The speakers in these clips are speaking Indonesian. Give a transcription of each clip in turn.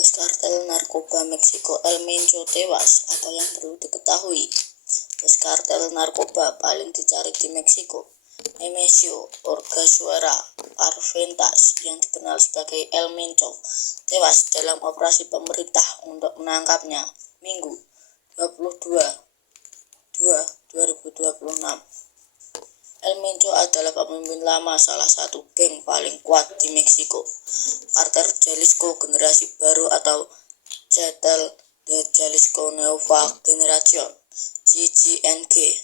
Bos kartel narkoba Meksiko El Mencho tewas. Apa yang perlu diketahui? Bos kartel narkoba paling dicari di Meksiko, Nemesio Orgasuera Arventas, yang dikenal sebagai El Mencho, tewas dalam operasi pemerintah untuk menangkapnya Minggu 22/2/2026. El Mencho adalah pemimpin lama salah satu geng paling kuat di Meksiko, Kartel Jalisco Generasi Baru atau Cartel de Jalisco Nueva Generación (CJNG).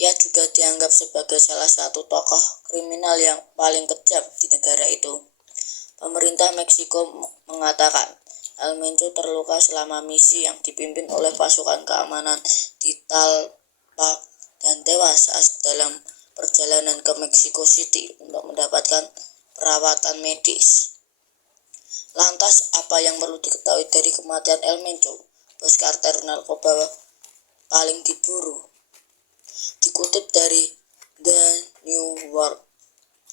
Ia juga dianggap sebagai salah satu tokoh kriminal yang paling kejam di negara itu. Pemerintah Meksiko mengatakan El Mencho terluka selama misi yang dipimpin oleh pasukan keamanan di Talpa dan tewas saat dalam perjalanan ke Mexico City untuk mendapatkan perawatan medis. Lantas, apa yang perlu diketahui dari kematian El Mencho, bos kartel narkoba paling diburu? Dikutip dari The New York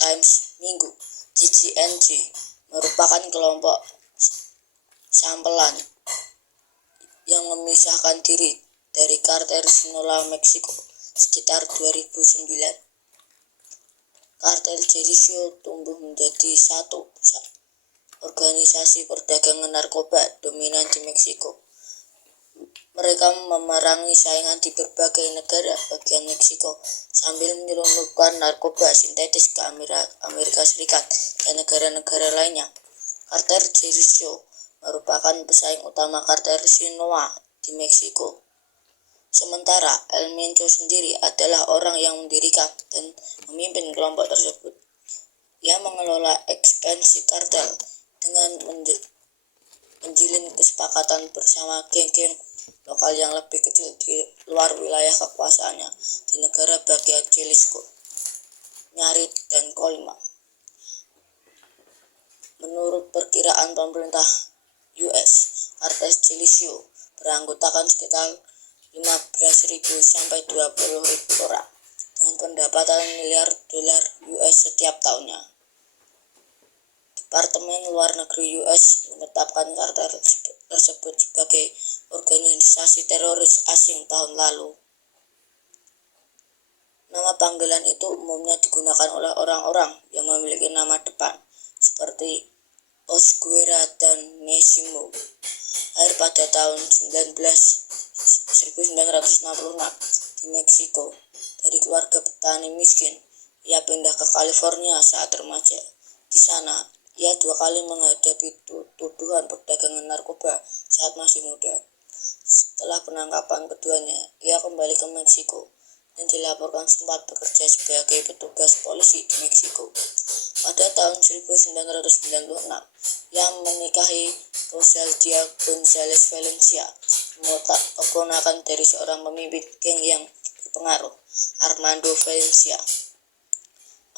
Times Minggu, CJNG merupakan kelompok sampelan yang memisahkan diri dari kartel Sinaloa Meksiko sekitar 2009. Kartel Jalisco tumbuh menjadi satu organisasi perdagangan narkoba dominan di Meksiko. Mereka memerangi saingan di berbagai negara bagian Meksiko sambil menyelundupkan narkoba sintetis ke Amerika Serikat dan negara-negara lainnya. Kartel Jalisco merupakan pesaing utama kartel Sinaloa di Meksiko. Sementara El Mencho sendiri adalah orang yang mendirikan dan memimpin kelompok tersebut. Ia mengelola ekspansi kartel dengan menjalin kesepakatan bersama geng-geng lokal yang lebih kecil di luar wilayah kekuasaannya di negara bagian Jalisco, Nayarit, dan Colima. Menurut perkiraan pemerintah US, kartel Jalisco beranggotakan sekitar 15.000 sampai 20.000 orang dengan pendapatan miliar dolar US setiap tahunnya. Departemen Luar Negeri US menetapkan kartel tersebut sebagai organisasi teroris asing tahun lalu. Nama panggilan itu umumnya digunakan oleh orang-orang yang memiliki nama depan seperti Osguera dan Nesimo. Lahir pada tahun 1966 di Meksiko dari keluarga petani miskin. Ia pindah ke California saat remaja. Di sana, ia 2 kali menghadapi tuduhan perdagangan narkoba saat masih muda. Setelah penangkapan keduanya, ia kembali ke Meksiko dan dilaporkan sempat bekerja sebagai petugas polisi di Meksiko. Pada tahun 1996, ia menikahi Rosalía González Valencia, keponakan dari seorang pemimpin geng yang berpengaruh, Armando Valencia.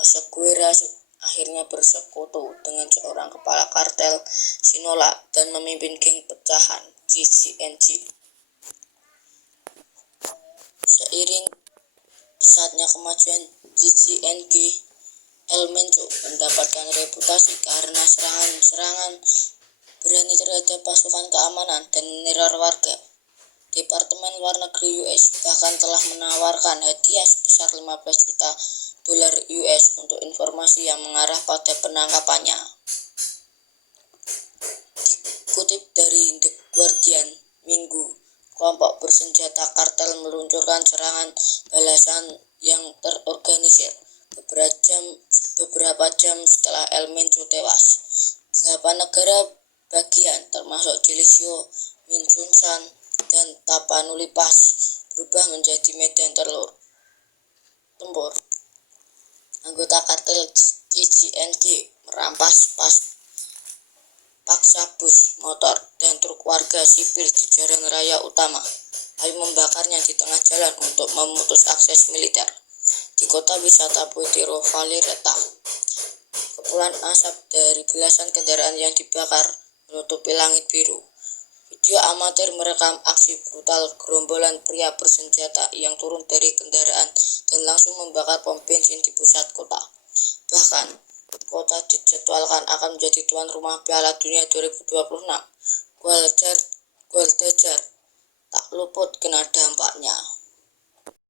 Osguera akhirnya bersekutu dengan seorang kepala kartel Sinaloa dan memimpin geng pecahan CJNG. Seiring pesatnya kemajuan CJNG, El Mencho mendapatkan reputasi karena serangan berani terhadap pasukan keamanan dan meneror warga. Departemen Luar Negeri US bahkan telah menawarkan hadiah sebesar 15 juta dolar US untuk informasi yang mengarah pada penangkapannya. Dikutip dari The Guardian Minggu, kelompok bersenjata kartel meluncurkan serangan balasan yang terorganisir beberapa jam setelah El Mencho tewas. 8 negara bagian termasuk Jalisco, Michoacán, dan Tamaulipas berubah menjadi medan tempur. Anggota kartel CJNG merampas paksa bus, motor, dan truk warga sipil di jalan raya utama, lalu membakarnya di tengah jalan untuk memutus akses militer. Di kota wisata Puerto Vallarta, kepulan asap dari belasan kendaraan yang dibakar menutupi langit biru. Video amatir merekam aksi brutal gerombolan pria bersenjata yang turun dari kendaraan dan langsung membakar pom bensin di pusat kota. Bahkan, kota dijadwalkan akan menjadi tuan rumah Piala Dunia 2026. Guadalajara tak luput kena dampaknya.